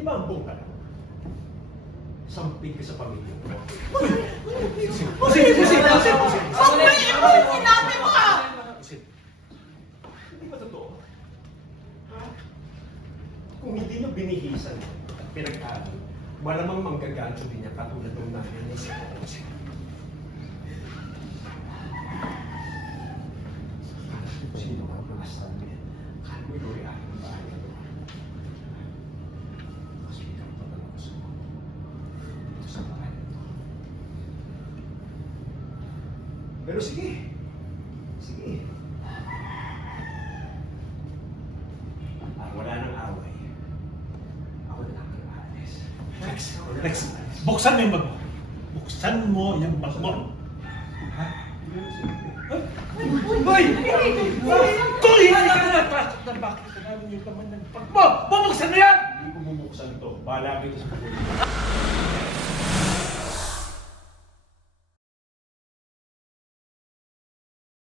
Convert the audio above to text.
Di ba ambong ka lang? Sampig ka sa pamilya mo. Pusin! Sinabi mo ka! Hindi ba totoo? Ha? Kung hindi nyo binihisan at pinag-aral, malamang manggagancho din niya katulad ng nanay niya si Jose. Sino ka ang asal niya? Kaya mo ikaw ay aking bahay na ito. Kasi ikaw pa lang ako sa mga. Dito sa bahay na ito. Pero sige. Sige. Wala nang away. Ako na lang ang aalis. Lex, buksan mo yung bag mo. Buksan mo yung bag mo. Ha? Hoy! Hoy! Pasok na bakit ka namin yung laman ng bag mo? Bubuksan mo yan! Hindi ko bubuksan ito. Bahala kita sa pagkakas.